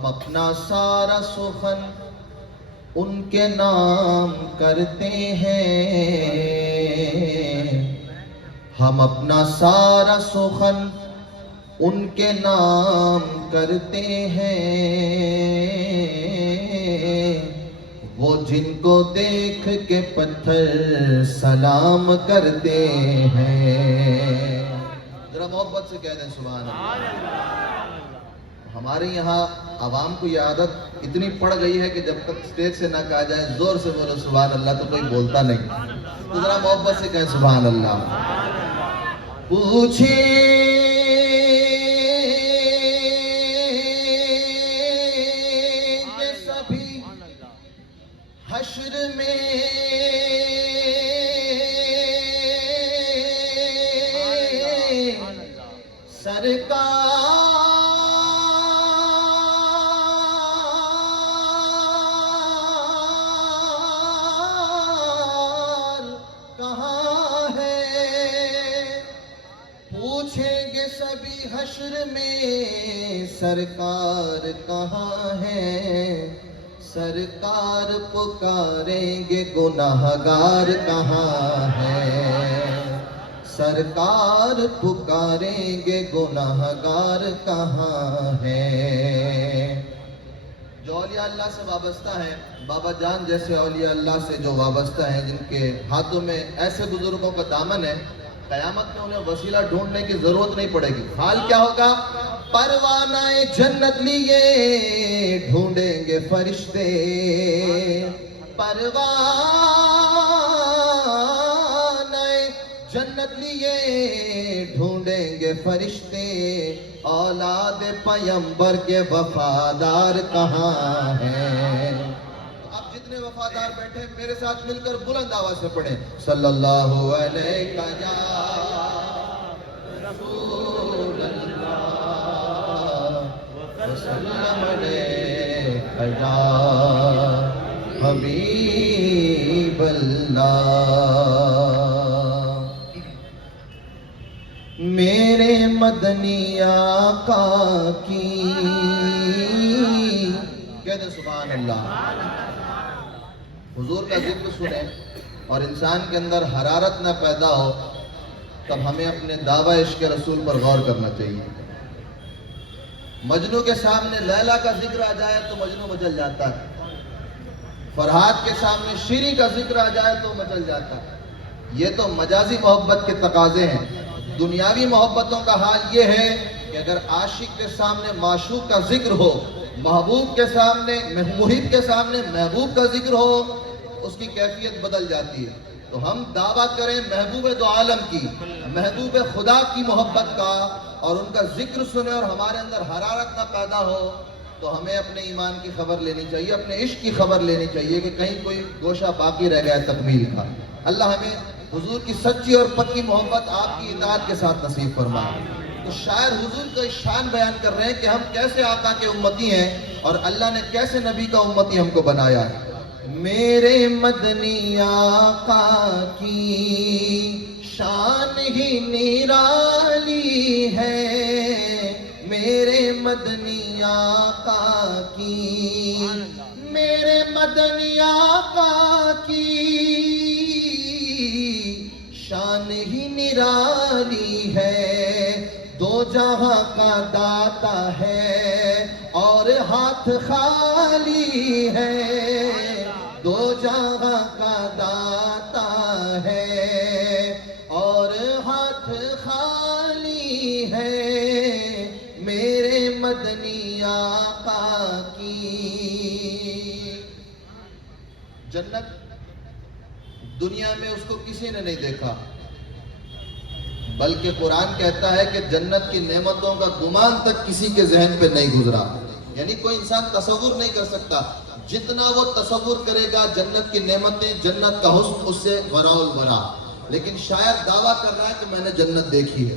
ہم اپنا سارا سخن ان کے نام کرتے ہیں، ہم اپنا سارا سخن ان کے نام کرتے ہیں، وہ جن کو دیکھ کے پتھر سلام کرتے ہیں۔ ذرا محبت سے کہہ دیں سبحان اللہ۔ ہمارے یہاں عوام کو یہ عادت اتنی پڑ گئی ہے کہ جب تک اسٹیج سے نہ کہا جائے زور سے بولو سبحان اللہ تو کوئی بولتا نہیں۔ تو ذرا محبت سے کہیں سبحان اللہ۔ پوچھیں گے سبھی حشر میں سرکار کہاں ہے، پوچھیں گے سبھی حشر میں سرکار کہاں ہے، سرکار پکاریں گے گناہگار کہاں ہے، سرکار پکاریں گے گناہگار کہاں ہے۔ جو اولیاء اللہ سے وابستہ ہیں، بابا جان جیسے اولیاء اللہ سے جو وابستہ ہیں، جن کے ہاتھوں میں ایسے بزرگوں کا دامن ہے، قیامت میں انہیں وسیلہ ڈھونڈنے کی ضرورت نہیں پڑے گی۔ حال کیا ہوگا؟ پروانہ جنت لیے ڈھونڈیں گے فرشتے، پروانہ جنت لیے ڈھونڈیں گے فرشتے، اولاد پیمبر کے وفادار کہاں ہیں۔ اب جتنے وفادار بیٹھے میرے ساتھ مل کر بلند آواز سے پڑھیں، صلی اللہ علیہ رسول اللہ وسلم علیہ یا حبیب اللہ۔ میرے مدنی آقا کی کہہ دیں سبحان اللہ۔ حضور کا ذکر سنیں اور انسان کے اندر حرارت نہ پیدا ہو تب ہمیں اپنے دعوی عشق رسول پر غور کرنا چاہیے۔ مجنو کے سامنے لیلا کا ذکر آ جائے تو مجنو مچل جاتا ہے، فرحات کے سامنے شیری کا ذکر آ جائے تو مچل جاتا ہے۔ یہ تو مجازی محبت کے تقاضے ہیں۔ دنیاوی محبتوں کا حال یہ ہے کہ اگر عاشق کے سامنے معشوق کا ذکر ہو، محبوب کے سامنے محب کے سامنے محبوب کا ذکر ہو، اس کی کیفیت بدل جاتی ہے۔ تو ہم دعویٰ کریں محبوب دو عالم کی، محبوب خدا کی محبت کا، اور ان کا ذکر سنیں اور ہمارے اندر حرارت نہ پیدا ہو تو ہمیں اپنے ایمان کی خبر لینی چاہیے، اپنے عشق کی خبر لینی چاہیے کہ کہیں کوئی گوشہ باقی رہ گیا ہے تکمیل کا۔ اللہ ہمیں حضور کی سچی اور پکی محبت آپ کی اطاعت کے ساتھ نصیب فرمائے۔ تو شاعر حضور کا شان بیان کر رہے ہیں کہ ہم کیسے آقا کے امتی ہیں اور اللہ نے کیسے نبی کا امتی ہم کو بنایا ہے۔ میرے مدنی آقا کی شان ہی نرالی ہے، میرے مدنی آقا کی، میرے مدنی آقا کی شان ہی نرالی ہے، دو جہاں کا داتا ہے اور ہاتھ خالی ہے، دو جہاں کا داتا ہے اور ہاتھ خالی ہے، میرے مدنی آقا کی۔ جنت دنیا میں اس کو کسی نے نہیں دیکھا، بلکہ قرآن کہتا ہے کہ جنت کی نعمتوں کا گمان تک کسی کے ذہن پہ نہیں گزرا، یعنی کوئی انسان تصور نہیں کر سکتا۔ جتنا وہ تصور کرے گا جنت کی نعمتیں، جنت کا حسن اس سے وراء الورا، لیکن شاید دعویٰ کر رہا ہے کہ میں نے جنت دیکھی ہے۔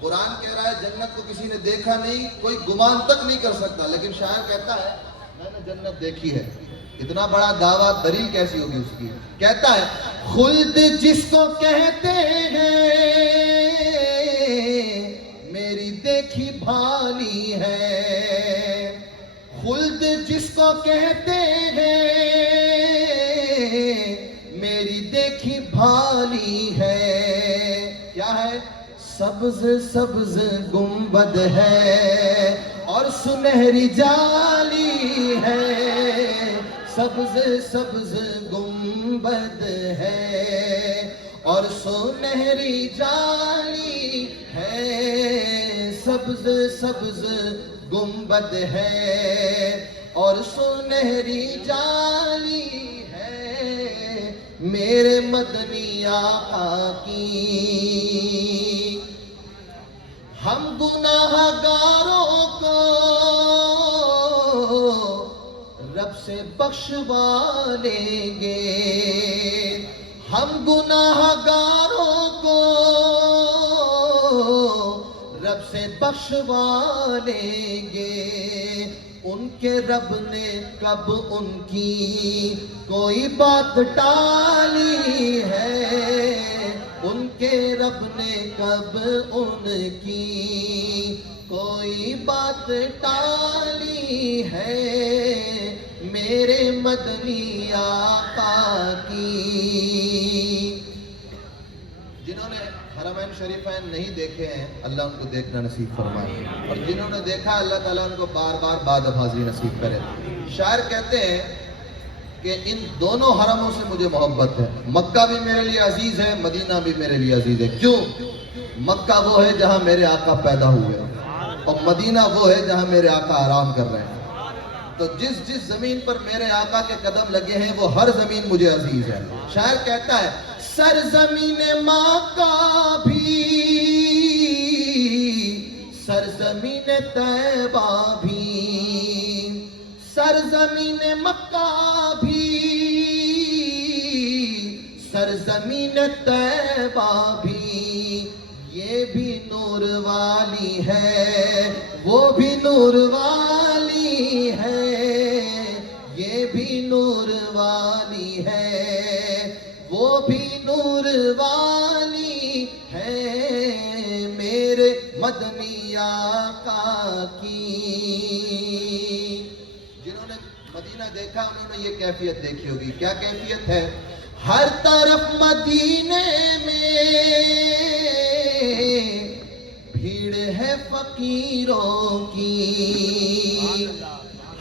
قرآن کہہ رہا ہے جنت کو کسی نے دیکھا نہیں، کوئی گمان تک نہیں کر سکتا، لیکن شاعر کہتا ہے میں نے جنت دیکھی ہے۔ اتنا بڑا دعویٰ دلیل کیسی ہوگی اس کی؟ کہتا ہے خلد جس کو کہتے ہیں میری دیکھی بھالی ہے، خلد جس کو کہتے ہیں میری دیکھی بھالی ہے، کیا ہے؟ سبز سبز گنبد ہے اور سنہری جالی ہے، سبز سبز گنبد ہے اور سنہری جالی ہے، سبز سبز گنبد ہے اور سنہری جالی ہے، میرے مدنی آقا کی ہم گناہ گاروں کو رب سے بخشوا لیں گے، ہم گناہ گاروں کو رب سے بخشوا لیں گے، ان کے رب نے کب ان کی کوئی بات ٹالی ہے، ان کے رب نے کب ان کی کوئی بات ٹالی ہے، میرے مدنی آقا کی۔ جنہوں نے حرمین شریفین نہیں دیکھے ہیں اللہ ان کو دیکھنا نصیب فرمائے، اور جنہوں نے دیکھا اللہ تعالیٰ ان کو بار بار بعد حاضری نصیب کرے۔ شاعر کہتے ہیں کہ ان دونوں حرموں سے مجھے محبت ہے، مکہ بھی میرے لیے عزیز ہے، مدینہ بھی میرے لیے عزیز ہے۔ کیوں؟ مکہ وہ ہے جہاں میرے آقا پیدا ہوئے، اور مدینہ وہ ہے جہاں میرے آقا آرام کر رہے ہیں۔ تو جس جس زمین پر میرے آقا کے قدم لگے ہیں وہ ہر زمین مجھے عزیز ہے۔ شاعر کہتا ہے سرزمین مکہ بھی، سرزمین طیبہ بھی، سرزمین مکہ بھی، سرزمین طیبہ بھی، یہ بھی نور والی ہے وہ بھی نور والی ہے، یہ بھی نور والی ہے وہ بھی نور والی ہے، میرے مدنی آقا کی۔ جنہوں نے مدینہ دیکھا انہوں نے یہ کیفیت دیکھی ہوگی، کیا کیفیت ہے؟ ہر طرف مدینے میں بھیڑ ہے فقیروں کی،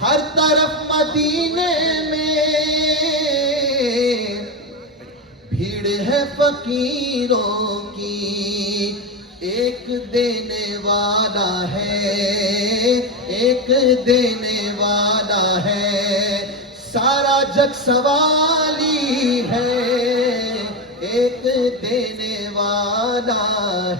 ہر طرف مدینے میں بھیڑ ہے فقیروں کی، ایک دینے والا ہے ایک دینے والا ہے، سارا جگ سوالی ہے، ایک دینے والا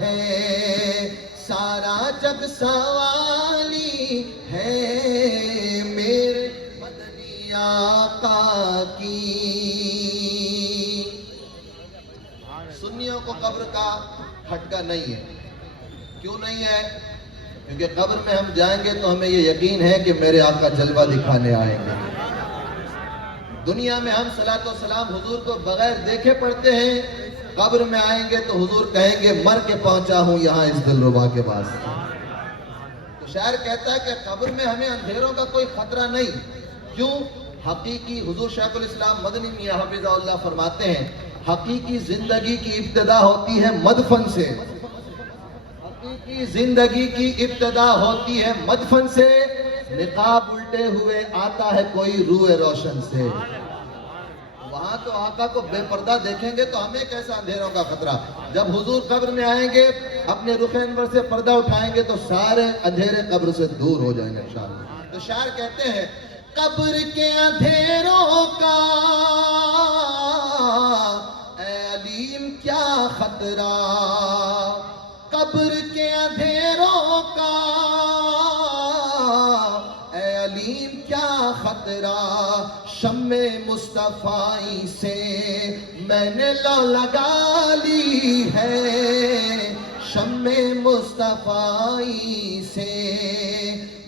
ہے، سارا جگ سوالی ہے، میرے مدنی آقا کی۔ سنیوں کو قبر کا کھٹکا نہیں ہے، کیوں نہیں ہے؟ کیونکہ قبر میں ہم جائیں گے تو ہمیں یہ یقین ہے کہ میرے آقا جلوہ دکھانے آئیں گے۔ دنیا میں ہم صلاۃ و سلام حضور کو بغیر دیکھے پڑھتے ہیں، قبر میں آئیں گے تو حضور کہیں گے مر کے پہنچا ہوں یہاں اس دلربا کے پاس۔ تو شاعر کہتا ہے کہ قبر میں ہمیں اندھیروں کا کوئی خطرہ نہیں، کیوں؟ حقیقی حضور شیخ الاسلام مدنی میاں حفظہ اللہ فرماتے ہیں حقیقی زندگی کی ابتدا ہوتی ہے مدفن سے، حقیقی زندگی کی ابتدا ہوتی ہے مدفن سے، نقاب الٹے ہوئے آتا ہے کوئی روئے روشن سے۔ وہاں تو آقا کو بے پردہ دیکھیں گے تو ہمیں کیسا اندھیروں کا خطرہ؟ جب حضور قبر میں آئیں گے اپنے رخ انور سے پردہ اٹھائیں گے تو سارے اندھیرے قبر سے دور ہو جائیں گے انشاءاللہ۔ تو شاعر کہتے ہیں قبر کے اندھیروں کا اے علیم کیا خطرہ، قبر کے اندھیروں کا اے علیم کیا خطرہ، شمع مصطفی سے میں نے لو لگا لی ہے، شمع مصطفی سے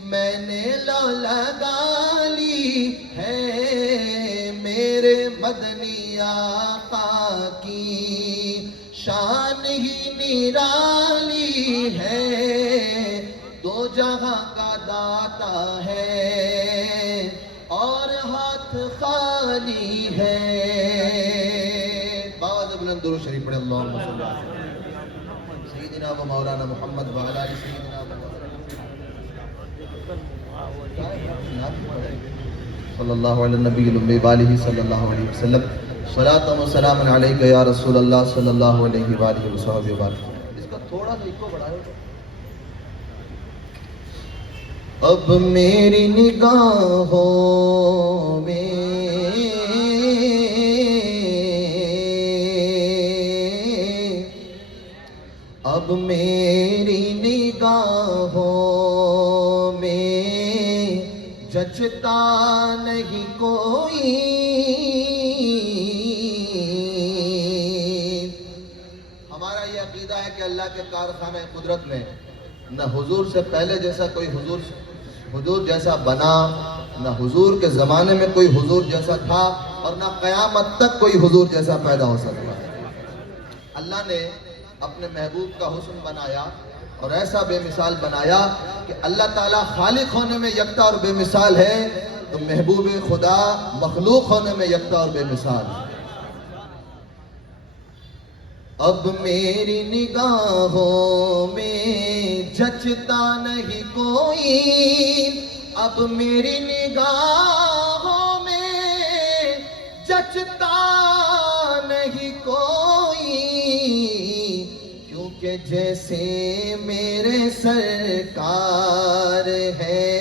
میں نے لو لگا لی ہے، میرے مدنی آقا کی شان ہی نرالی ہے، دو جہاں کا داتا ہے خالی ہے. باواز بلند درود شریف پڑھے. اللہم صلی اللہ علیہ سیدنا و مولانا محمد و علی آل سیدنا و صلی اللہ علیہ نبی الامی والہ صلی اللہ علیہ وسلم. صلاۃ و سلام علیک یا رسول اللہ صلی اللہ علیہ وآلہ وسلم. اس کا تھوڑا سا ایکو بڑھائے. اب میری نگاہوں میں اب میری نگاہوں میں جچتا نہیں کوئی. ہمارا یہ عقیدہ ہے کہ اللہ کے کارخانہ قدرت میں نہ حضور سے پہلے جیسا کوئی حضور جیسا بنا، نہ حضور کے زمانے میں کوئی حضور جیسا تھا، اور نہ قیامت تک کوئی حضور جیسا پیدا ہو سکتا. اللہ نے اپنے محبوب کا حسن بنایا اور ایسا بے مثال بنایا کہ اللہ تعالیٰ خالق ہونے میں یکتا اور بے مثال ہے، تو محبوب خدا مخلوق ہونے میں یکتا اور بے مثال ہے. اب میری نگاہوں میں جچتا نہیں کوئی. اب میری نگاہوں میں جچتا نہیں کوئی. کیونکہ جیسے میرے سرکار ہے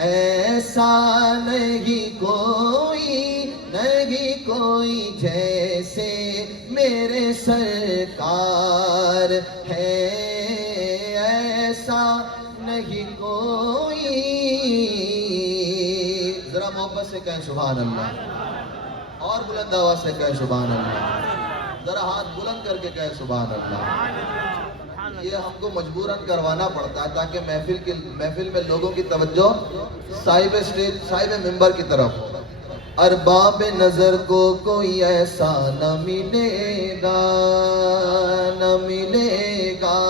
ایسا نہیں کوئی، نہیں کوئی جیسے میرے سرکار ہے ایسا نہیں کوئی. ذرا محبت سے کہیں سبحان اللہ، اور بلند آواز سے کہیں سبحان اللہ. ذرا ہاتھ بلند کر کے کہیں سبحان اللہ. یہ ہم کو مجبوراً کروانا پڑتا ہے تاکہ محفل میں لوگوں کی توجہ صاحب اسٹیج، صاحب ممبر کی طرف ہو. ارباب نظر کو کوئی ایسا نہ ملے گا، نہ ملے گا،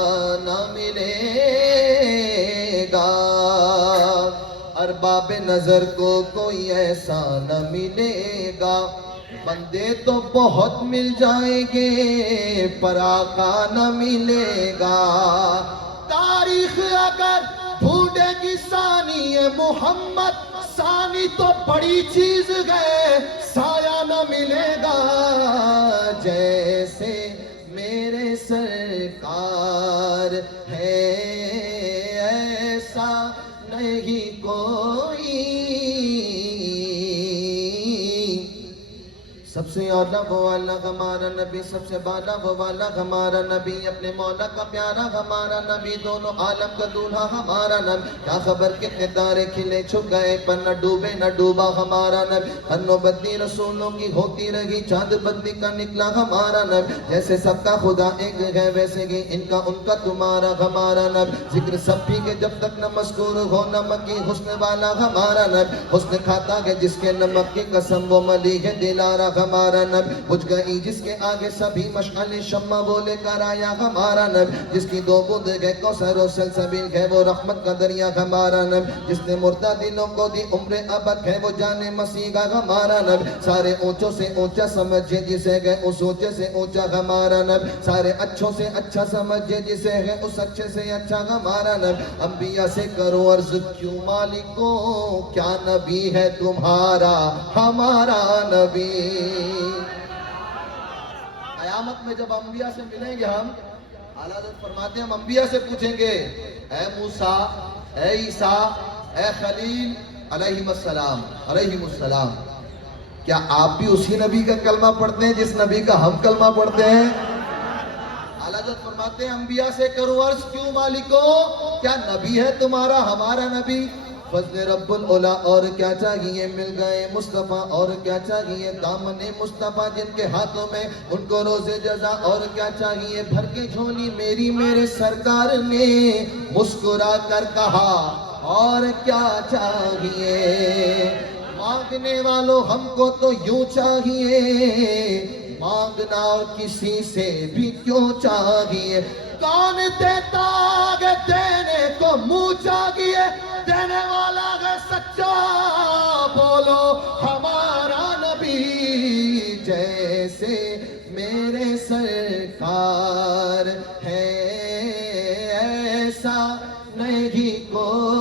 نہ ملے گا. ارباب نظر کو کوئی ایسا نہ ملے گا. بندے تو بہت مل جائیں گے پر آقا نہ ملے گا. تاریخ اگر ڈھونڈے گی ثانی محمد، ثانی تو بڑی چیز ہے، سایہ نہ ملے گا. جیسے میرے سرکار ہے ایسا نہیں کوئی. سب سے اعلیٰ وہ والا ہمارا نبی، سب سے بالا وہ والا ہمارا نبی، اپنے مولا کا پیارا ہمارا نبی، دونوں عالم کا دولہا ہمارا نبی. کیا خبر کتنے تارے کھلے چھپ گئے پر نہ ڈوبے نہ ڈوبا ہمارا نبی. ہنو بدی رسولوں کی ہوتی رہی، چاند بدی کا نکلا ہمارا نبی. جیسے سب کا خدا ایک ہے ویسے ہی ان کا تمہارا ہمارا نبی. ذکر سب بھی کہ جب تک نہ مذکور ہو نمک کی حسن والا ہمارا نبی. حسن کھاتا ہے جس کے نمک کی قسم وہ ملی ہے دلارا ہمارا نبی. بجھ گئی جس کے آگے سبھی مشعل شمع وہ لے کر آیا ہمارا نبی. جس کی دو بوند ہے کوثر و سلسبیل ہے وہ رحمت کا دریا ہمارا نبی. جس نے مردہ دلوں کو دی عمر ابد ہے وہ جان مسیح کا ہمارا نبی. سارے اونچوں سے اونچا سمجھے جسے گئے اس اونچے سے اونچا ہمارا نبی. سارے اچھوں سے اچھا سمجھے جسے ہے اس اچھے سے اچھا ہمارا نبی. انبیاء سے کرو عرض کیوں مالکو کیا نبی ہے تمہارا ہمارا نبی. قیامت میں جب انبیاء سے ملیں گے ہم، اعلیٰ حضرت فرماتے ہیں ہم انبیاء سے پوچھیں گے اے موسیٰ، اے عیسیٰ، اے خلیل علیہم السلام، کیا آپ بھی اسی نبی کا کلمہ پڑھتے ہیں جس نبی کا ہم کلمہ پڑھتے ہیں؟ اعلیٰ حضرت فرماتے ہیں انبیاء سے کرو عرض کیوں مالکو کیا نبی ہے تمہارا ہمارا نبی. فضل رب العلا اور کیا چاہیے، مل گئے مصطفیٰ اور کیا چاہیے، دامن مصطفیٰ جن کے ہاتھوں میں ان کو روز جزا اور کیا چاہیے. بھر کے جھولی میری میرے سرکار نے مسکرا کر کہا اور کیا چاہیے. مانگنے والوں ہم کو تو یوں چاہیے، مانگنا اور کسی سے بھی کیوں چاہیے. کون دیتا ہے دینے کو منہ چاہیے، دینے والا ہے سچا بولو ہم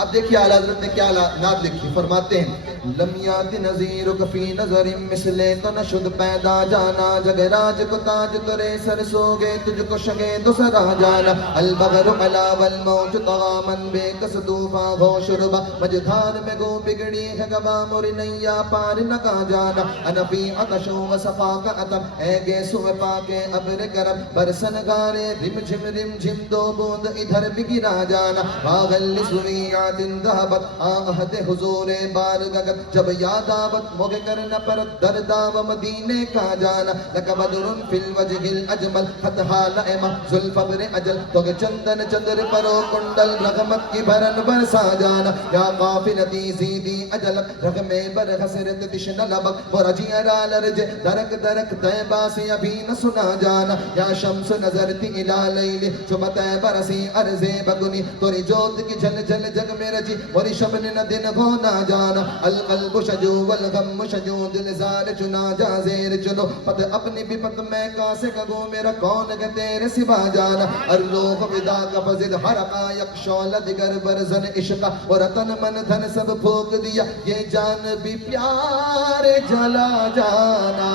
اب دیکھیے اعلیٰ حضرت نے کیا نعت لکھی، فرماتے ہیں لم یات نظیرک فی نظر مثلے تو نشد پیدا جانا، جگ راج کو تاج ترے سر سوگے تجھ کو شگے تو سرا جانا، البغر علا والموج طغامن بے کس طوفاں ہو شربا، مجدھار میں گو بگڑی ہے گوا موری نیا پار نکا جانا، انفی عطشو و صفا کا عطم اے گے سوئے پاکے ابر کرم، برسن گارے رم جھم دو بوند ادھر بھی گرا جانا، باغل سویات ذہبت آہد حضور بار گگت، جب یاد آبت موگے کرنا پر دردہ و مدینے کا جانا، لکا بدر فی الوجہ الاجمل فتحا لائمہ ذوالفقر اجل، توگے چندن چندر پرو کنڈل رغمت کی بھرن برسا جانا، یا قافلتی زیدی اجلک رغم بر حسرت تشن لبک ورجی ارال رج درک درک طیبہ سے ابھی نہ سنا جانا، یا شمس نظرتی الہ لیل شبت برسی عرض بگنی، توری جوت کی جھل جھل جگ میں رجی موری شبن نہ دن ہونا جانا، القلب شجو والغم شجو دل زار چنا جا زیر چنو، پت اپنی بھی پت میں کاسے کگو میرا کون کہ تیرے سوا جانا، الروح ودا کا فضل حرقا یک شول دگر برزن عشقا، اور تن من دھن سب پھوک دیا یہ جان بھی پیار جلا جانا۔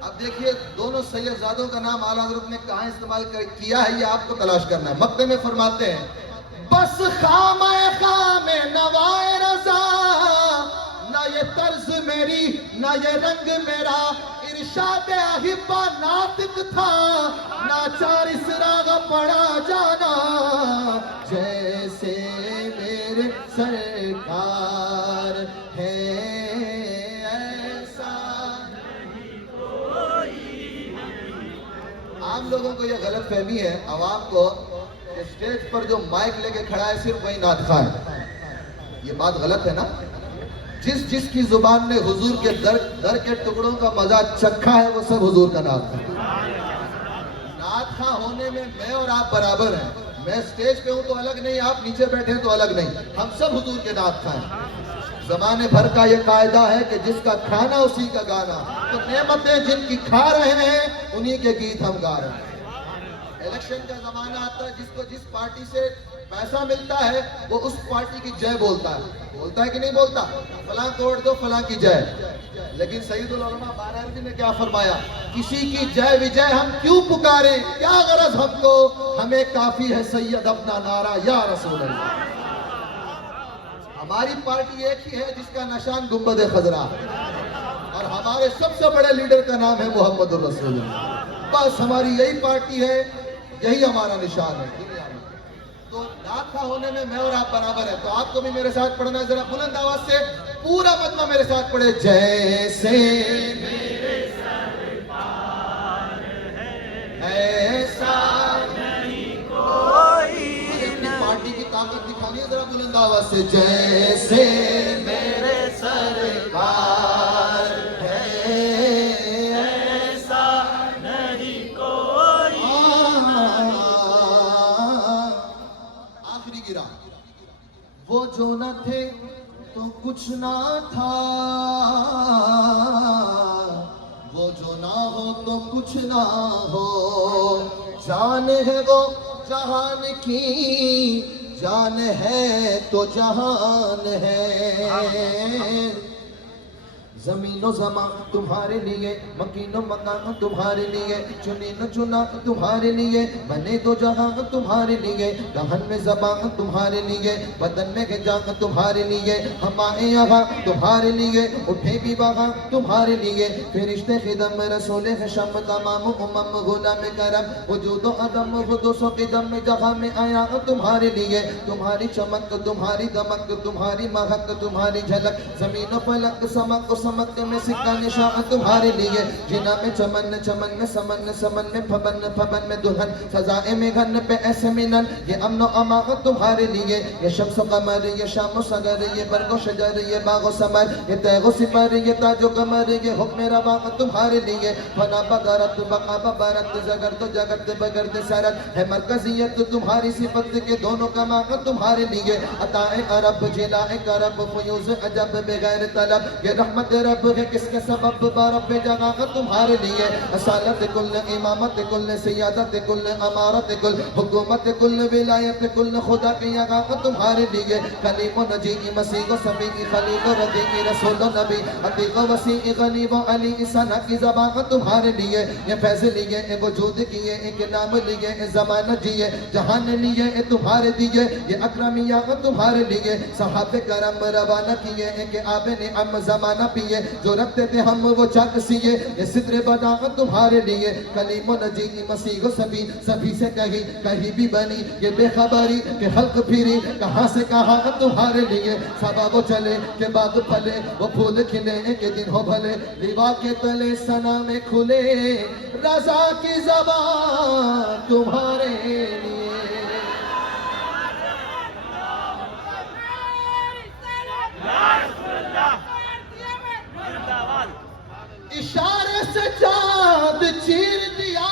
اب دیکھیے دونوں سیدزادوں کا نام اعلیٰ حضرت نے کہاں استعمال کیا ہے، یہ آپ کو تلاش کرنا ہے۔ مقطع میں فرماتے ہیں بس خام نوائے رضا، نہ یہ طرز میری نہ یہ رنگ میرا، ارشاد احبہ ناطق تھا ناچار اس راغ پڑا جانا، جیسے میرے سرکار ہے عام لوگوں کو یہ غلط فہمی ہے، عوام کو، کہ اسٹیج پر جو مائک لے کے کھڑا ہے صرف وہی نعت خواہ ہے۔ یہ بات غلط ہے نا؟ جس کی زبان نے حضور کے در کے ٹکڑوں کا مزہ چکھا ہے وہ سب حضور کا نعت خواہ۔ نعت خواہ ہونے میں میں اور آپ برابر ہیں، میں اسٹیج پہ ہوں تو الگ نہیں، آپ نیچے بیٹھے تو الگ نہیں، ہم سب حضور کے نعت خواہ ہیں۔ زمانے بھر کا یہ قاعدہ ہے کہ جس کا کھانا اسی کا گانا، تو نعمتیں جن کی کھا رہے ہیں انہی کے گیت ہم گا رہے ہیں۔ الیکشن کا زمانہ آتا ہے، جس کو جس پارٹی سے پیسہ ملتا ہے وہ اس پارٹی کی جے بولتا ہے کہ نہیں بولتا، فلاں کو ووٹ دو فلاں کی جے۔ لیکن سید العلماء بارالوی نے کیا فرمایا، کسی کی جے وجے ہم کیوں پکاریں، کیا غرض ہم کو، ہمیں کافی ہے سید اپنا نعرہ یا رسول اللہ۔ ہماری پارٹی ایک ہی ہے جس کا نشان گنبد خضرا، اور ہمارے سب سے بڑے لیڈر کا نام ہے محمد الرسول اللہ۔ بس ہماری یہی پارٹی ہے، یہی ہمارا نشان ہے دنیا میں۔ تو نعت خواہ ہونے میں میں اور آپ برابر ہیں، تو آپ کو بھی میرے ساتھ پڑھنا ہے، ذرا بلند آواز سے پورا مجمع میرے ساتھ پڑھے، جیسے میرے سرکار ہے ایسا نہیں کوئی، پارٹی کی طاقت دکھانی ہے، ذرا بلند آواز سے، جیسے میرے سرکار ہے ایسا نہیں کوئی۔ آخری گرا، وہ جو نہ تھے تو کچھ نہ تھا، وہ جو نہ ہو تو کچھ نہ ہو، جان ہے وہ جہان کی، جان ہے تو جہان ہے، زمین و زمان تمہارے لیے، مکین و مکان تمہارے لیے، چنی نہ چنا تمہارے لیے، بنے دو جہاں تمہارے لیے، دہن میں زبان تمہارے لیے، بدن میں جان تمہارے لیے، ہم آئے یہاں تمہارے لیے، اٹھے بھی وہاں تمہارے لیے، فرشتے خدم رسول حشم تمام امم غلام کرم، وجود و عدم حدوث و قدم میں جہاں میں آیا تمہارے لیے، تمہاری چمک تمہاری دمک تمہاری مہک تمہاری جھلک، زمین و فلک سمک و سمک میں سکہ نشان تمہارے لیے، جنا میں چمن چمن میں سمن سمن میں پھبن پھبن میں دلہن، سزائے میں گھن پہ ایسے منن، یہ امن و امان تمہارے لیے، یہ شمس و قمر یہ شام و سگر یہ برگ و شجر یہ باغ و ثمر، یہ تیغ و سپر یہ تاج و قمر یہ حکم رواں تمہارے لیے، فنا بغرت بقا ببرت زگرت و جگت بگرد سرت، ہے مرکزیت تمہاری صفت کے دونوں کماں تمہارے لیے، عطائے عرب جلائے کرب فیوز عجب بغیر طلب، یہ رحمت رب ہے کس کے سبب برب جگہ تمہارے لیے اصالت کل امامت کل سیادت کل امارت کل حکومت کل ولایت کل خدا کی جگہ تمہارے لیے کلیم و نجی مسیح و سمیع خلیل و ردیع رسول و نبی عتیق و وسیع غنی و علی ثنا کی زبان تمہارے لیے یہ فیض لیے اے وجود کیے ایک نام لیے اے زمانہ جیے جہان لیے اے تمہارے دیے یہ اکرمیہ تمہارے لیے صحابہ کرم روانہ کیے ایک آب نعم زمانہ پیے جو رکھتے تھے ہم وہ چاک سیے یہ ستر بدا تمہارے لیے کلیم و نجی مسیح و سبھی سے کہیں بھی بنی یہ بے خبری کہ حلق پھری کہاں سے کہاں تمہارے لیے سبا وہ چلے کہ باغ پھلے وہ پھول کھلے کہ دن ہو بھلے لیوا کے تلے ثنا میں کھلے رضا کی زبان تمہارے لیے اشارے سے چاند چیر دیا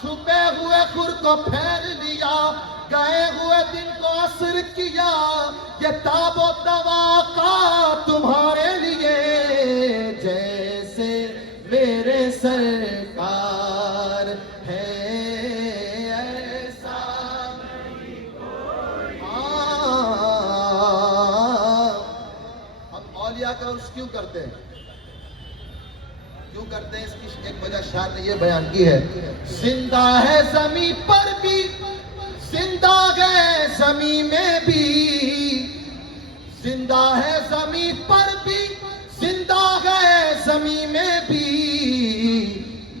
چھپے ہوئے خور کو پھیر لیا گئے ہوئے دن کو عصر کیا یہ تاب و دوا کا تمہارے لیے جیسے میرے سرکار ہے ایسا نہیں کوئی ہم اولیاء کا عرس کیوں کرتے ہیں اس کی ایک وجہ شاعر نے یہ بیان کی ہے زندہ ہے زمین پر بھی زندہ ہے زمین میں بھی زندہ ہے زمین پر بھی زندہ ہے زمین میں بھی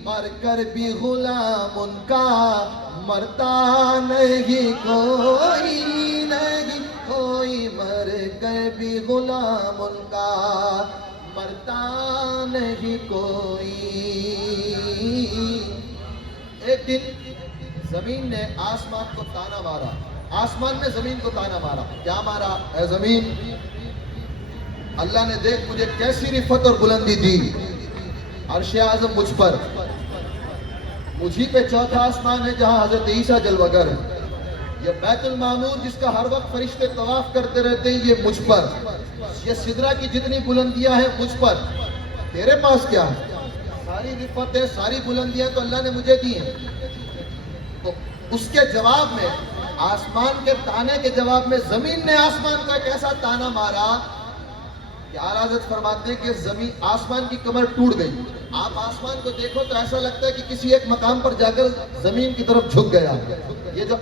مر کر بھی غلام ان کا مرتا نہیں کوئی مر کر بھی غلام ان کا مرتا نہیں کوئی ایک دن زمین نے آسمان کو تانا مارا آسمان نے زمین کو تانا مارا کیا مارا اے زمین اللہ نے دیکھ مجھے کیسی رفت اور بلندی دی عرش اعظم مجھ پر مجھی پہ چوتھا آسمان ہے جہاں حضرت عیسیٰ جلوگر ہے یہ بیت المعمور جس کا ہر وقت فرشتے طواف کرتے رہتے ہیں یہ مجھ پر یہ سدرہ کی جتنی بلندیاں ہیں مجھ پر تیرے پاس کیا ہے ساری رفتیں ساری بلندیاں تو اللہ نے مجھے دی ہیں تو اس کے جواب میں آسمان کے تانے کے جواب میں زمین نے آسمان کا ایک ایسا تانا مارا کہ اعلیٰ حضرت فرماتے ہیں کہ زمین آسمان کی کمر ٹوٹ گئی آپ آسمان کو دیکھو تو ایسا لگتا ہے کہ کسی ایک مقام پر جا کر زمین کی طرف جھک گیا یہ جو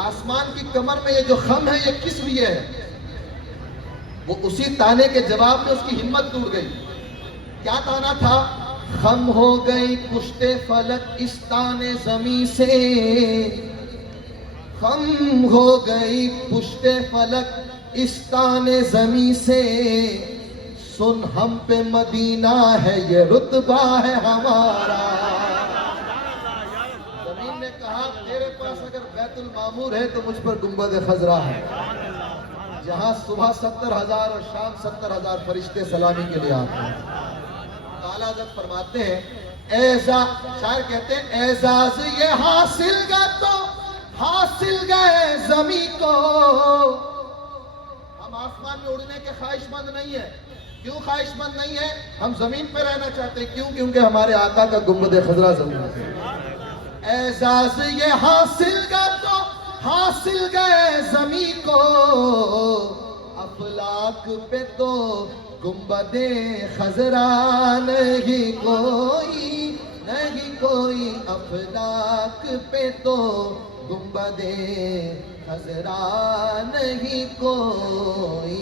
آسمان کی کمر میں یہ جو خم ہے یہ کس لیے ہے وہ اسی تانے کے جواب میں اس کی ہمت ٹوٹ گئی کیا تانا تھا خم ہو گئی پشت فلک اس تانے زمین سے خم ہو گئی پشت فلک اس تانے زمین سے سن ہم پہ مدینہ ہے یہ رتبہ ہے ہمارا زمین نے کہا تیرے پاس اگر بیت المعمور ہے تو مجھ پر گنبد خضرا ہے جہاں صبح 70,000 اور شام 70,000 فرشتے سلامی کے لیے آتے ہیں اعلیٰ حضرت فرماتے ہیں شاعر کہتے ہیں اعزاز یہ حاصل گا تو حاصل گئے زمین کو ہم آسمان میں اڑنے کے خواہش مند نہیں ہیں کیوں خواہش مند نہیں ہے ہم زمین پہ رہنا چاہتے ہیں کیوں کیونکہ ہمارے آقا کا گنبد خضرا زمین ہے اعزاز یہ حاصل گا تو حاصل گئے زمین کو افلاک پہ تو گنبد خضرا نہیں کوئی افلاک پہ تو گنبد خضرا نہیں کوئی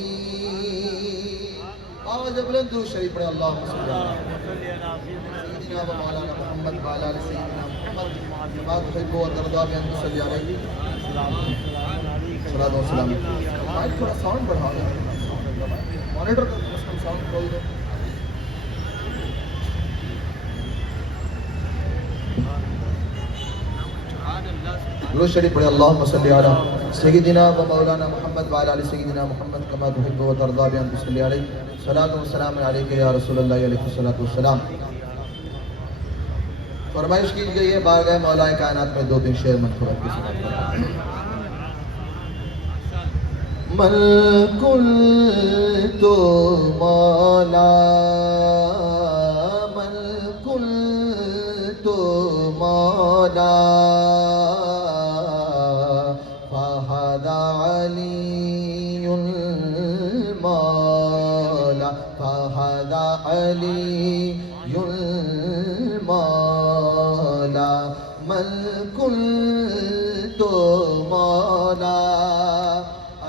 آواز بلند درود شریف پڑھیں اللہم صلی اللہ سیدنا و مولانا محمد و علی سیدنا محمد بات ہے کو دردا بیان صلی اللہ علیہ صلوات و سلام مائک تھوڑا ساؤنڈ بڑھا دو مانیٹر کا ساؤنڈ کھول دو درود شریف پڑھیں اللہم صلی علی سیدنا و مولانا محمد و علی سیدنا محمد کما تحب و ترضى بیان صلی علیہ صلاۃ و سلام علیک یا رسول اللہ علیہ الصلوۃ والسلام فرمائش کی گئی ہے بارگاہ مولا کائنات میں 2-3 شعر منتخب کی من قلت مولا من قلت مولا فهذا علي المولى فهذا علي المولى من قلت مولا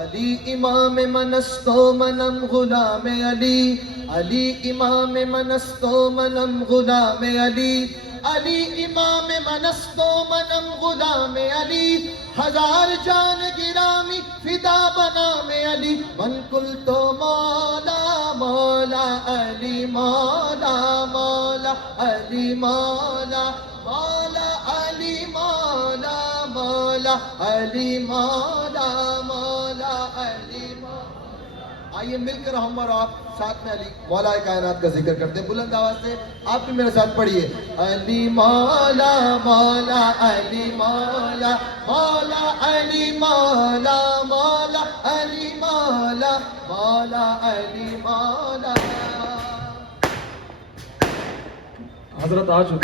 علی امام منستو منم غلام علی علی امام منستو منم غلام علی علی امام منستو منم غلام علی ہزار جان گرامی فدا بنام علی من قلتو مولا مولا علی مولا مولا علی مولا مولا علی مولا مولا علی مولا مولا علی مولا. آئیے مل کر ہم اور آپ ساتھ میں علی مولا کائنات کا ذکر کرتے ہیں بلند آواز سے. آپ بھی میرے ساتھ پڑھیے علی مولا مولا علی مولا مولا علی مولا مولا علی مولا مولا علی مولا. حضرت آ چکے